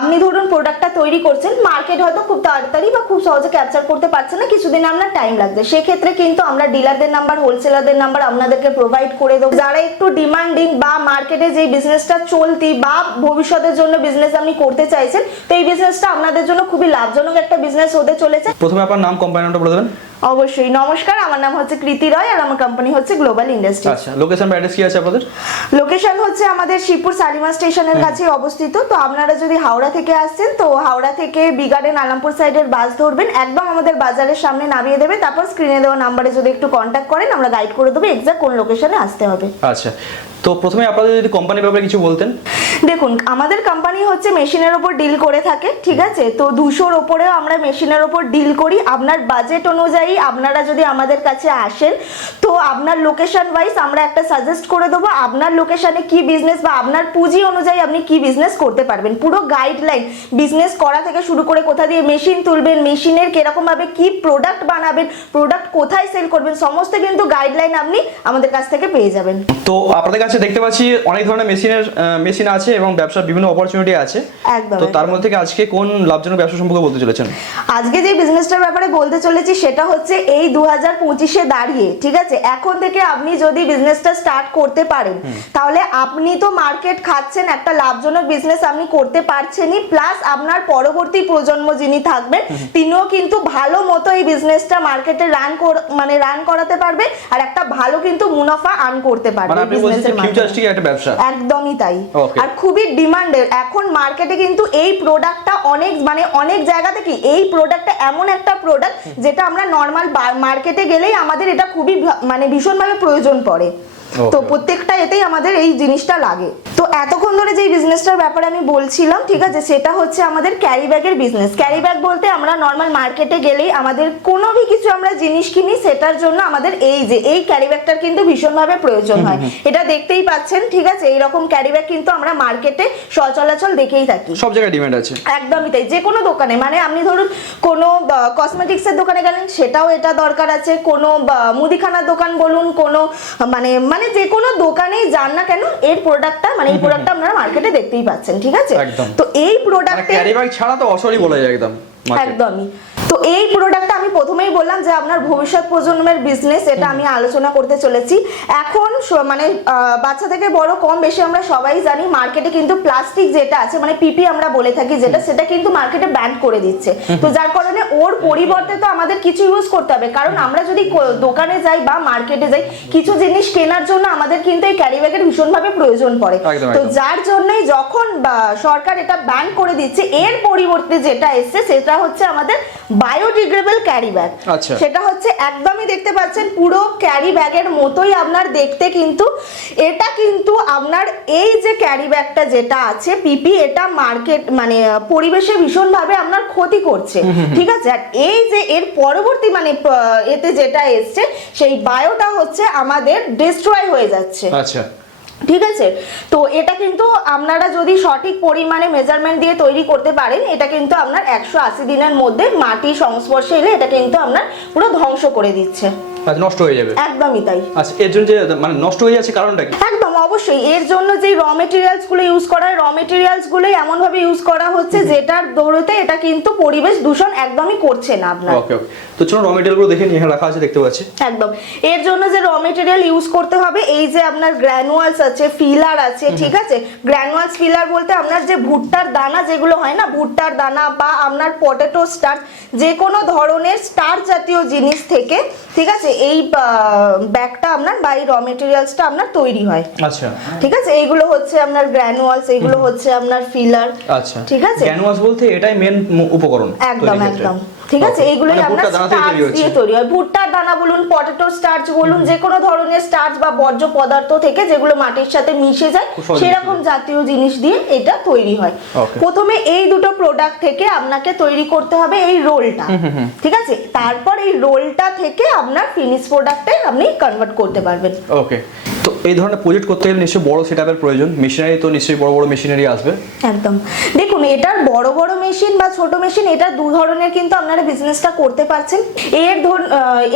আপনি ধরুন প্রোডাক্টটা তৈরি করছেন মার্কেট হয়তো খুব তাড়াতাড়ি বা খুব সহজে ক্যাপচার করতে পারছে না, কিছুদিন আপনার টাইম লাগবে সেক্ষেত্রে কিন্তু আমরা ডিলারদের নাম্বার হোলসেলারদের নাম্বার আপনাদেরকে প্রোভাইড করে দেবো। যারা একটু ডিমান্ডিং বা মার্কেটে যে বিজনেসটা চলতি বা ভবিষ্যতের জন্য বিজনেস আপনি করতে চাইছেন, তো এই বিজনেসটা আপনাদের জন্য খুবই লাভজনক একটা বিজনেস হতে চলেছে। প্রথমে আপনার নাম কোম্পানি নামটা বলে দেবেন। অবশ্যই। নমস্কার আমার নাম হচ্ছে কৃতি রয় আর আমার কোম্পানি হচ্ছে গ্লোবাল ইন্ডাস্ট্রি আচ্ছা লোকেশন বা অ্যাড্রেস কি আছে আপনাদের? লোকেশন হচ্ছে আমাদের শিবপুর সালিমা স্টেশনের কাছে অবস্থিত। তো আপনারা যদি হাওড়া থেকে আসছেন তো হাওড়া থেকে বিগার্ডেন আলামপুর সাইডের বাস ধরবেন একদম আমাদের বাজারের সামনে নামিয়ে দেবে। তারপর স্ক্রিনে দেওয়া নাম্বারে যদি একটু কন্ট্যাক্ট করেন আমরা গাইড করে দেবো এক্সাক্ট কোন লোকেশনে আসতে হবে। আচ্ছা তো প্রথমে আপনাদের যদি কোম্পানির ব্যাপারে কিছু বলতেন। দেখুন, আমাদের কোম্পানি হচ্ছে মেশিনের ওপর ডিল করে থাকে, ঠিক আছে? তো দুশোর ওপরেও আমরা মেশিনের ওপর ডিল করি। আপনার বাজেট অনুযায়ী আপনারা যদি আমাদের কাছে আসেন, তো আপনার লোকেশন ওয়াইজ আমরা একটা সাজেস্ট করে দেবো, আপনার লোকেশানে কি বিজনেস বা আপনার পুঁজি অনুযায়ী আপনি কি বিজনেস করতে পারবেন। পুরো গাইডলাইন বিজনেস করা থেকে শুরু করে কোথা দিয়ে মেশিন তুলবেন মেশিনের কীরকমভাবে কি প্রোডাক্ট বানাবেন প্রোডাক্ট কোথায় সেল করবেন, সমস্ত কিন্তু গাইডলাইন আপনি আমাদের কাছ থেকে পেয়ে যাবেন। তো আপনাদের কাছে দেখতে পাচ্ছি অনেক ধরনের মেশিনের মেশিন আছে। এবং ব্যবসার বিভিন্ন অপরচুনিটি আছে। তো তার মধ্যে থেকে আজকে কোন লাভজনক ব্যবসা সম্পর্কে বলতে চলেছেন? আজকে যে বিজনেসটার ব্যাপারে বলতে চলেছি সেটা হচ্ছে এই দু হাজার পঁচিশে দাঁড়িয়ে ঠিক আছে? এখন থেকে আপনি যদি বিজনেসটা স্টার্ট করতে পারেন তাহলে আপনি তো মার্কেট খাচ্ছেন একটা লাভজনক বিজনেস আপনি করতে পারছেনই প্লাস আপনার পরবর্তী প্রজন্ম যিনি থাকবেন তিনিও কিন্তু ভালো মতো এই বিজনেসটা মার্কেটে রান মানে রান করাতে পারবে আর একটা ভালো কিন্তু মুনাফা আর্ন করতে পারবে মানে বিজনেসের মাধ্যমে। একদমই তাই। আর খুবই ডিমান্ডের। এখন মার্কেটে কিন্তু এই প্রোডাক্টটা অনেক মানে অনেক জায়গা থেকে এই প্রোডাক্টটা এমন একটা প্রোডাক্ট যেটা আমরা নর্মাল মার্কেটে গেলেই আমাদের এটা খুবই মানে ভীষণভাবে প্রয়োজন পড়ে। তো প্রত্যেকটা এতেই আমাদের এই জিনিসটা লাগে। তো এতক্ষণ ধরে যে বিজনেসটার ব্যাপারে আমি বলছিলাম ঠিক আছে সেটা হচ্ছে আমাদের ক্যারি ব্যাগের বিজনেস ক্যারি ব্যাগ বলতে আমরা নর্মাল মার্কেটে গেলেই আমাদের কোনো ভি কিছু আমরা জিনিস কিনি সেটার জন্য আমাদের এই যে এই ক্যারি ব্যাগটার কিন্তু ভীষণভাবে প্রয়োজন হয়। এটা দেখতেই পাচ্ছেন ঠিক আছে এইরকম ক্যারি ব্যাগ কিন্তু আমরা মার্কেটে সচলাচল দেখেই থাকি। সব জায়গায় ডিমান্ড আছে। একদমই তাই যে কোনো দোকানে মানে আপনি ধরুন কোনো কসমেটিক্সের দোকানে গেলেন সেটাও এটা দরকার আছে। কোনো বা, মুদিখানার দোকান বলুন কোনো মানে মানে যে কোনো দোকানেই যান না কেন এর প্রোডাক্টটা মানে এই প্রোডাক্টটা আপনারা মার্কেটে দেখতেই পাচ্ছেন ঠিক আছে? তো এই প্রোডাক্টে ক্যারি ব্যাগ ছাড়া তো অসরই বলা যায় একদম একদমই। এই প্রোডাক্টটা আমি প্রথমেই বললাম যে আপনার ভবিষ্যৎ প্রজন্মের বিজনেস এটা আমি আলোচনা করতে চলেছি। এখন মানে বাচ্চা থেকে বড় কম বেশি আমরা সবাই জানি মার্কেটে কিন্তু প্লাস্টিক যেটা আছে মানে পিপি আমরা বলে থাকি যেটা সেটা কিন্তু মার্কেটে ব্যান করে দিচ্ছে। তো যার কারণে ওর পরিবর্তে তো আমাদের কিছু ইউজ করতে হবে। কারণ আমরা যদি দোকানে যাই বা মার্কেটে যাই কিছু জিনিস কেনার জন্য আমাদের কিন্তু এই ক্যারি ব্যাগের ভীষণভাবে প্রয়োজন পড়ে। তো যার জন্যই যখন সরকার এটা ব্যান করে দিচ্ছে এর পরিবর্তে যেটা এসছে সেটা হচ্ছে আমাদের বায়োডিগ্রেডেবল ক্যারি ব্যাগ। সেটা হচ্ছে একদমই দেখতে পাচ্ছেন পুরো ক্যারি ব্যাগের মতোই আপনার দেখতে কিন্তু। এটা কিন্তু আপনার এই যে ক্যারি ব্যাগটা যেটা আছে পিপি এটা মার্কেট মানে পরিবেশে ভীষণভাবে আপনার ক্ষতি করছে। ঠিক আছে? আর এই যে এর পরবর্তী মানে এতে যেটা এসছে সেই বায়োটা হচ্ছে আমাদের ডিস্ট্রয় হয়ে যাচ্ছে। আচ্ছা। ঠিক আছে? তো এটা কিন্তু আপনারা যদি সঠিক পরিমাণে মেজারমেন্ট দিয়ে তৈরি করতে পারেন এটা কিন্তু আপনার একশো আশি দিনের মধ্যে মাটি সংস্পর্শে এলে এটা কিন্তু আপনার পুরো ধ্বংস করে দিচ্ছে। আচ্ছা নষ্ট হয়ে যাবে। একদমই তাই। আচ্ছা এর জন্য যে মানে নষ্ট হয়ে যাচ্ছে কারণটা কি? একদম অবশ্যই। এর জন্য যে র মেটেরিয়ালসগুলো ইউজ করা হয় র মেটেরিয়ালসগুলো এমন ভাবে ইউজ করা হচ্ছে যেটার দৌড়তে এটা কিন্তু পরিবেশ দূষণ একদমই করছে না আপনার। ওকে ওকে। তো চলুন র মেটেরিয়ালগুলো দেখে নিয়ে এখানে রাখা আছে দেখতে পাচ্ছি। একদম। এর জন্য যে র মেটেরিয়াল ইউজ করতে হবে এই যে আপনার গ্র্যানুয়ালস আছে ফিলার আছে ঠিক আছে? গ্র্যানুয়ালস ফিলার বলতে আপনার যে ভুট্টার দানা যেগুলো হয় না ভুট্টার দানা বা আপনার পটেটো স্টার্চ যে কোনো ধরনের স্টার জাতীয় জিনিস থেকে ঠিক আছে? এই ব্যাগটা আপনার বা এই র মেটেরিয়ালসটা আপনার তৈরি হয়। আচ্ছা। ঠিক আছে? এইগুলো হচ্ছে আপনার গ্র্যানুয়ালস এইগুলো হচ্ছে আপনার ফিলার আচ্ছা। ঠিক আছে? ক্যানভাস বলতে এটাই মেন উপকরণ একদম একদম। ঠিক আছে. এইগুলোই মানে আমরা দানা স্টার্চ দিয়ে তৈরি হয়। ভুট্টার দানা বলুন পটেটো স্টার্চ বলুন যে কোনো ধরনের স্টার্চ বা বর্জ্য পদার্থ থেকে যেগুলো মাটির সাথে মিশে যায় সেরকম জাতীয় জিনিস দিয়ে এটা তৈরি হয়। প্রথমে এই দুটো প্রোডাক্ট থেকে আপনাকে তৈরি করতে হবে এই রোলটা ঠিক আছে? তারপর এই রোলটা থেকে আপনার ফিনিশ প্রোডাক্টে আপনি কনভার্ট করতে পারবেন। ওকে তো এই ধরনের প্রজেক্ট করতে গেলে নিশ্চয়ই বড় সেট প্রয়োজন। মেশিনারি তো নিশ্চয়ই বড় বড় মেশিনারি আসবে। একদম। দেখুন, এটার বড় বড় মেশিন বা ছোট মেশিন এটা দু ধরনের কিন্তু আপনারা বিজনেসটা করতে পারছেন। এর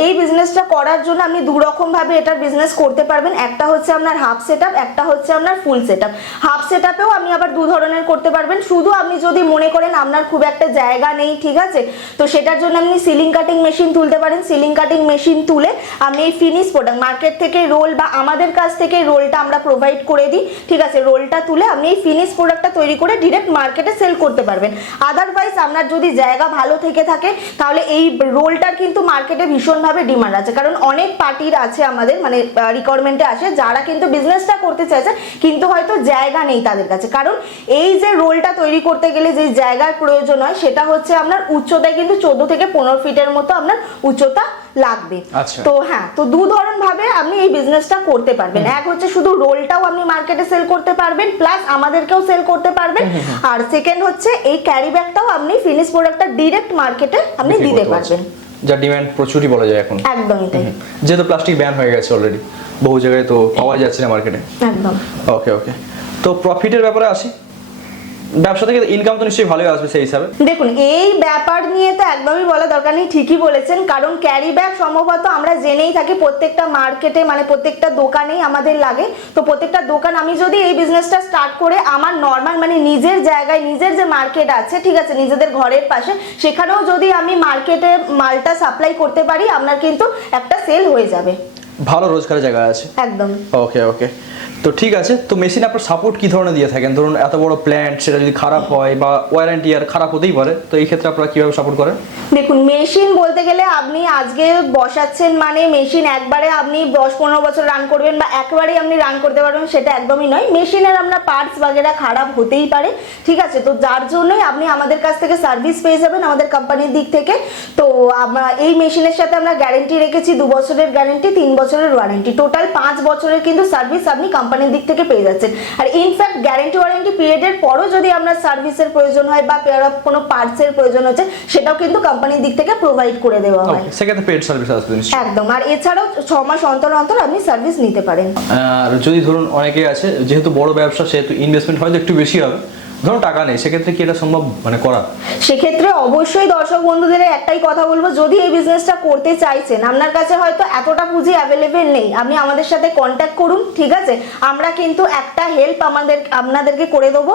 এই বিজনেসটা করার জন্য আপনি দু রকম ভাবে এটার বিজনেস করতে পারবেন। একটা হচ্ছে আপনার হাফ সেট একটা হচ্ছে আপনার ফুল সেট হাফ সেট আপেও আপনি আবার দু ধরনের করতে পারবেন। শুধু আপনি যদি মনে করেন আপনার খুব একটা জায়গা নেই, ঠিক আছে? তো সেটার জন্য আপনি সিলিং কাটিং মেশিন তুলতে পারেন। সিলিং কাটিং মেশিন তুলে আপনি এই ফিনিশ প্রোডাক্ট মার্কেট থেকে রোল বা আমাদের কাছ থেকে রোলটা আমরা প্রোভাইড করে দিই। ঠিক আছে, রোলটা তুলে আপনি এই ফিনিশ প্রোডাক্টটা তৈরি করে ডিরেক্ট মার্কেটে সেল করতে পারবেন। আদারওয়াইজ আপনার যদি জায়গা ভালো থেকে থাকে, তাহলে এই রোলটার কিন্তু মার্কেটে ভীষণভাবে ডিমান্ড আছে। কারণ অনেক পার্টির আছে আমাদের মানে রিকোয়ারমেন্টে আসে যারা কিন্তু বিজনেসটা করতে চাইছে, কিন্তু হয়তো জায়গা নেই তাদের কাছে। কারণ এই যে রোলটা তৈরি করতে গেলে যে জায়গার প্রয়োজন হয়, সেটা হচ্ছে আপনার উচ্চতায় কিন্তু চোদ্দ থেকে পনেরো ফিটের মতো আপনার উচ্চতা লাগবে। আচ্ছা। তো হ্যাঁ তো দু ধরন ভাবে আপনি এই বিজনেসটা করতে পারবেন। এক হচ্ছে শুধু রোলটাও আপনি মার্কেটে সেল করতে পারবেন প্লাস আমাদেরকেও সেল করতে পারবেন। আর সেকেন্ড হচ্ছে এই ক্যারি ব্যাগটাও আপনি ফিনিশ প্রোডাক্টটা ডিরেক্ট মার্কেটে আপনি দিতে পারবেন। যার ডিমান্ড প্রচুরই বলা যায় এখন। একদমই তাই। যেহেতু প্লাস্টিক ব্যান হয়ে গেছে অলরেডি বহু জায়গায় তো পাওয়া যাচ্ছে না মার্কেটে একদম। ওকে ওকে তো প্রফিটের ব্যাপারে আসি। ব্যবসা থেকে ইনকাম তো নিশ্চয়ই ভালোই আসবে সেই হিসাবে। দেখুন এই ব্যাপার নিয়ে তো একদমই বলা দরকার নেই ঠিকই বলেছেন কারণ ক্যারি ব্যাগ সম্ভবত আমরা জেনেই থাকি প্রত্যেকটা মার্কেটে মানে প্রত্যেকটা দোকানেই আমাদের লাগে। তো প্রত্যেকটা দোকান আমি যদি এই বিজনেসটা স্টার্ট করে আমার নর্মাল মানে নিজের জায়গায় নিজের যে মার্কেট আছে ঠিক আছে নিজেদের ঘরের পাশে সেখানেও যদি আমি মার্কেটে মালটা সাপ্লাই করতে পারি আপনার কিন্তু একটা সেল হয়ে যাবে। ভালো রোজগারের জায়গা আছে। একদম। ওকে ওকে তো ঠিক আছে তো মেশিন আপনার সাপোর্ট কি ধরনের দিয়ে থাকেন? ধরুন এত বড় প্ল্যান্ট সেটা যদি খারাপ হয় বা ওয়ারেন্টি আর খারাপ হতেই পারে তো এই ক্ষেত্রে আপনারা কীভাবে সাপোর্ট করেন? দেখুন মেশিন বলতে গেলে আপনি আজকে বসাচ্ছেন মানে মেশিন একবারে আপনি দশ পনেরো বছর রান করবেন বা একবারেই আপনি রান করতে পারবেন সেটা একদমই নয়। মেশিনের আপনার পার্টস বাগেরা খারাপ হতেই পারে ঠিক আছে? তো যার জন্যই আপনি আমাদের কাছ থেকে সার্ভিস পেয়ে যাবেন আমাদের কোম্পানির দিক থেকে। তো আমরা এই মেশিনের সাথে আমরা গ্যারেন্টি রেখেছি দু বছরের গ্যারেন্টি তিন বছরের ওয়ারেন্টি টোটাল পাঁচ বছরের কিন্তু সার্ভিস আপনি কোম্পানির দিক থেকে পেয়ে যাচ্ছেন। আর ইনফ্যাক্ট গ্যারেন্টি ওয়ারেন্টি পিরিয়ডের পরও যদি আপনার সার্ভিসের প্রয়োজন হয় বা পেয়ার অফ কোনো পার্টসের প্রয়োজন হচ্ছে সেটাও কিন্তু কোম্পানির দিক থেকে প্রোভাইড করে দেওয়া হয়। সেক্ষেত্রে পেড সার্ভিস আসবে একদম আর এছাড়াও ছ মাস অন্তর অন্তর আপনি সার্ভিস নিতে পারেন। আর যদি ধরুন অনেকে আছে যেহেতু বড় ব্যবসা সেহেতু ইনভেস্টমেন্ট হয়তো একটু বেশি হবে। ধরুন টাকা নেই, সেক্ষেত্রে কি এটা সম্ভব মানে করা? সেক্ষেত্রে অবশ্যই দর্শক বন্ধুদের একটাই কথা বলব, যদি এই বিজনেসটা করতে চাইছেন, আপনার কাছে হয়তো এতটা পুঁজি অ্যাভেলেবেল নেই, আপনি আমাদের সাথে কন্ট্যাক্ট করুন, ঠিক আছে? আমরা কিন্তু একটা হেল্প আমাদের, আপনাদেরকে করে দেবো,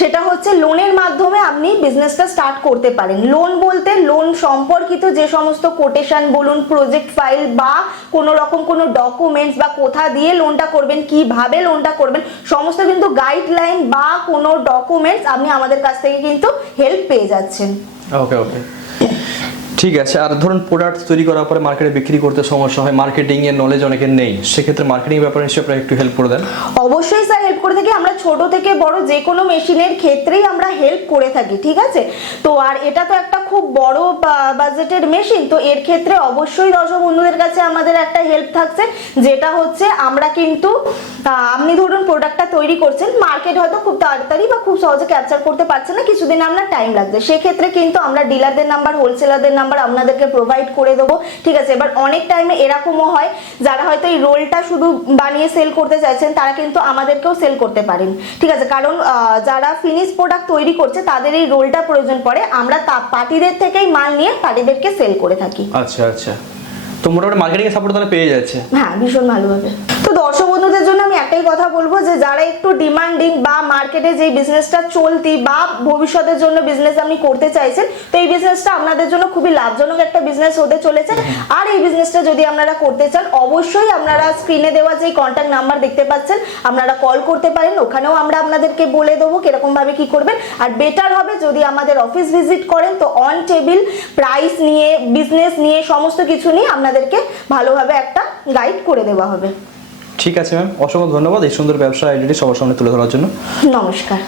সেটা হচ্ছে লোনের মাধ্যমে আপনি বিজনেসটা স্টার্ট করতে পারেন। লোন বলতে লোন সম্পর্কিত যে সমস্ত কোটেশন বলুন প্রজেক্ট ফাইল বা কোনো রকম কোনো ডকুমেন্টস বা কোথা দিয়ে লোনটা করবেন, কীভাবে লোনটা করবেন, সমস্ত কিন্তু গাইডলাইন বা কোনো ডকুমেন্টস আপনি আমাদের কাছ থেকে কিন্তু হেল্প পেয়ে যাচ্ছেন। ওকে ওকে ঠিক আছে, আর ধরুন প্রোডাক্ট তৈরি করার পরে মার্কেটে বিক্রি করতে সমস্যা হয় মার্কেটিং এর নলেজ অনেকের নেই, সেক্ষেত্রে মার্কেটিং ব্যাপারে নিশ্চয়ই আপনারা একটু হেল্প করে দেন। অবশ্যই স্যার হেল্প করে থাকি। আমরা ছোট থেকে বড় যে কোনো মেশিনের ক্ষেত্রেই আমরা হেল্প করে থাকি, ঠিক আছে? তো আর এটা তো একটা খুব বড় বাজেটের মেশিন তো এর ক্ষেত্রে অবশ্যই দর্শক বন্ধুদের কাছে আমাদের একটা হেল্প থাকছে, যেটা হচ্ছে আমরা কিন্তু আপনি ধরুন প্রোডাক্টটা তৈরি করছেন মার্কেট হয়তো খুব তাড়াতাড়ি বা খুব সহজে ক্যাপচার করতে পারছে না, কিছুদিন আপনার টাইম লাগবে সেক্ষেত্রে কিন্তু আমরা ডিলারদের নাম্বার হোলসেলারদের নাম্বার আপনাদেরকে প্রোভাইড করে দেবো। ঠিক আছে এবার অনেক টাইমে এরকমও হয় যারা হয়তো এই রোলটা শুধু বানিয়ে সেল করতে চাইছেন তারা কিন্তু আমাদেরকেও সেল করতে পারেন। ঠিক আছে কারণ যারা ফিনিশ প্রোডাক্ট তৈরি করছে তাদের এই রোলটা প্রয়োজন পড়ে। আমরা তা পার্টিদের থেকেই মাল নিয়ে পার্টিদেরকে সেল করে থাকি। আচ্ছা আচ্ছা। তো মোটামুটি মার্কেটিং সাপোর্ট তাহলে পেয়ে যাচ্ছে। হ্যাঁ ভীষণ ভালোভাবে। তো দর্শক একটাই কথা বলব যে যারা একটু ডিমান্ডিং বা মার্কেটে যে বিজনেসটা চলতি বা ভবিষ্যতের জন্য বিজনেস আপনি করতে চাইছেন, তো এই বিজনেসটা আপনাদের জন্য খুবই লাভজনক একটা বিজনেস হতে চলেছে। আর এই বিজনেসটা যদি আপনারা করতে চান, অবশ্যই আপনারা স্ক্রিনে দেওয়া যে কন্ট্যাক্ট নাম্বার দেখতে পাচ্ছেন, আপনারা কল করতে পারেন, ওখানেও আমরা আপনাদেরকে বলে দেবো কীরকম ভাবে কি করবেন। আর বেটার হবে যদি আমাদের অফিস ভিজিট করেন, তো অন টেবিল প্রাইস নিয়ে বিজনেস নিয়ে, সমস্ত কিছু নিয়ে আপনাদেরকে ভালোভাবে একটা গাইড করে দেওয়া হবে। ঠিক আছে ম্যাম অসংখ্য ধন্যবাদ এই সুন্দর ব্যবসা আইডিটি সবার সামনে তুলে ধরার জন্য। নমস্কার।